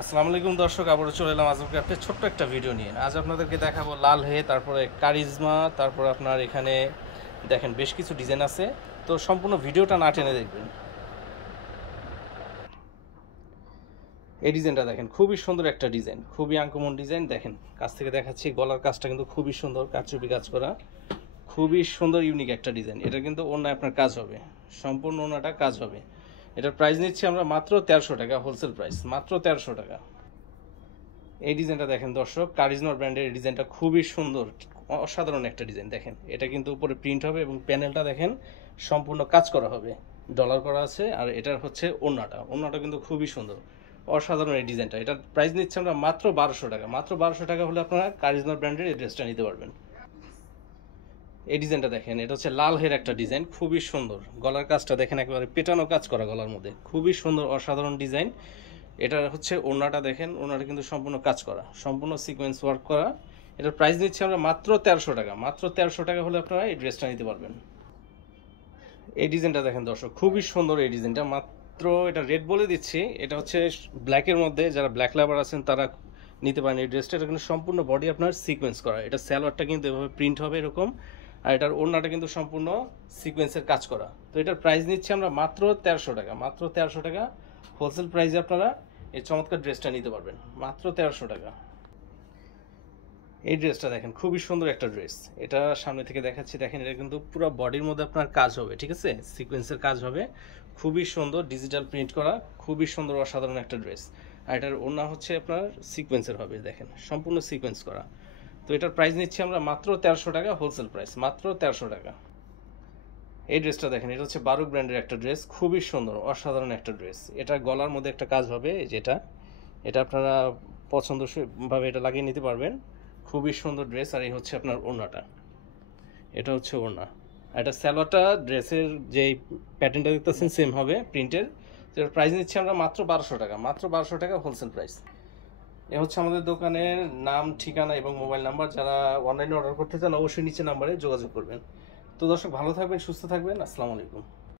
আসসালামু আলাইকুম দর্শক, আবারও চলে এলাম আজব ক্রাফটের ছোট্ট একটা ভিডিও নিয়ে। আজ আপনাদেরকে দেখাবো লাল হে, তারপরে কারিজমা, তারপর আপনার এখানে দেখেন বেশ কিছু ডিজাইন আছে। তো সম্পূর্ণ ভিডিওটা না টেনে দেখবেন। এই ডিজাইনটা দেখেন, খুবই সুন্দর একটা ডিজাইন, খুবই আনকমন ডিজাইন। দেখেন কাছ থেকে দেখাচ্ছি, গলার কাজটা কিন্তু খুবই সুন্দর, কারচুপি কাজ করা, খুবই সুন্দর ইউনিক একটা ডিজাইন। এটা কিন্তু ওড়নায় আপনার কাজ হবে, সম্পূর্ণ ওড়নাটা কাজ হবে। এটার প্রাইস নিচ্ছি আমরা মাত্র 1300 টাকা, হোলসেল প্রাইস মাত্র 1300 টাকা। এই ডিজাইনটা দেখেন দর্শক, কারিজমার ব্র্যান্ডের এই ডিজাইনটা খুবই সুন্দর, অসাধারণ একটা ডিজাইন। দেখেন এটা কিন্তু উপরে প্রিন্ট হবে এবং প্যানেলটা দেখেন সম্পূর্ণ কাজ করা হবে, ডলার করা আছে। আর এটার হচ্ছে ওড়নাটা কিন্তু খুবই সুন্দর, অসাধারণ এই ডিজাইনটা। এটার প্রাইস নিচ্ছে আমরা মাত্র 1200 টাকা। মাত্র 1200 টাকা হলে আপনারা কারিজমার ব্র্যান্ডের এই ড্রেসটা নিতে পারবেন। এই ডিজাইনটা দেখেন, এটা হচ্ছে লাল হের একটা ডিজাইন, খুবই সুন্দর। গলার কাজটা দেখেন, একেবারে পেটানো কাজ করা গলার মধ্যে, খুবই সুন্দর অসাধারণ ডিজাইন। এটা হচ্ছে ওড়নাটা দেখেন, ওড়নাটা কিন্তু সম্পূর্ণ কাজ করা, সম্পূর্ণ সিকোয়েন্স ওয়ার্ক করা। এটার প্রাইস নিচ্ছি আমরা মাত্র 1300 টাকা। মাত্র 1300 টাকা হলে আপনারা এই ড্রেসটা নিতে পারবেন। এই ডিজাইনটা দেখেন দর্শক, খুবই সুন্দর এই ডিজাইনটা। মাত্র এটা রেড বলে দিচ্ছি, এটা হচ্ছে ব্ল্যাকের মধ্যে, যারা ব্ল্যাক লাভার আছেন তারা নিতে পারেন এই ড্রেসটা। এটা কিন্তু সম্পূর্ণ বডি আপনার সিকোয়েন্স করা, এটা স্যালোয়ারটা কিন্তু এভাবে প্রিন্ট হবে এরকম, আর এটার ওড়নাটা কিন্তু সম্পূর্ণ সিকোয়েন্সের কাজ করা। তো এটার প্রাইস নিচ্ছি আমরা মাত্র 1300 টাকা। মাত্র 1300 টাকা হোলসেল প্রাইসে আপনারা এই চমৎকার ড্রেসটা নিতে পারবেন, মাত্র 1300 টাকা। এই ড্রেসটা দেখেন, খুবই সুন্দর একটা ড্রেস। এটা সামনে থেকে দেখাচ্ছি, দেখেন এটা কিন্তু পুরো বডির মধ্যে আপনার কাজ হবে, ঠিক আছে, সিকোয়েন্সের কাজ হবে, খুবই সুন্দর ডিজিটাল প্রিন্ট করা, খুবই সুন্দর অসাধারণ একটা ড্রেস। আর এটার ওড়না হচ্ছে আপনার সিকোয়েন্সের হবে, দেখেন সম্পূর্ণ সিকোয়েন্স করা। তো এটার প্রাইস নিচ্ছি আমরা মাত্র 1300 টাকা, হোলসেল প্রাইস মাত্র 1300 টাকা। এই ড্রেসটা দেখেন, এটা হচ্ছে বারুক ব্র্যান্ডের একটা ড্রেস, খুবই সুন্দর অসাধারণ একটা ড্রেস। এটা গলার মধ্যে একটা কাজ হবে, যেটা এটা আপনারা পছন্দভাবে এটা লাগিয়ে নিতে পারবেন। খুবই সুন্দর ড্রেস। আর এই হচ্ছে আপনার ওড়নাটা, এটা হচ্ছে ওড়না। আর এটা স্যালোয়ারটা ড্রেসের যে প্যাটার্নটা দেখতেছেন সেম হবে প্রিন্টের। এটার প্রাইস নিচ্ছি আমরা মাত্র 1200 টাকা। মাত্র 1200 টাকা হোলসেল প্রাইস। এ হচ্ছে আমাদের দোকানের নাম, ঠিকানা এবং মোবাইল নাম্বার। যারা অনলাইনে অর্ডার করতে চান অবশ্যই নিচে নাম্বারে যোগাযোগ করবেন। তো দর্শক, ভালো থাকবেন, সুস্থ থাকবেন, আসসালামু আলাইকুম।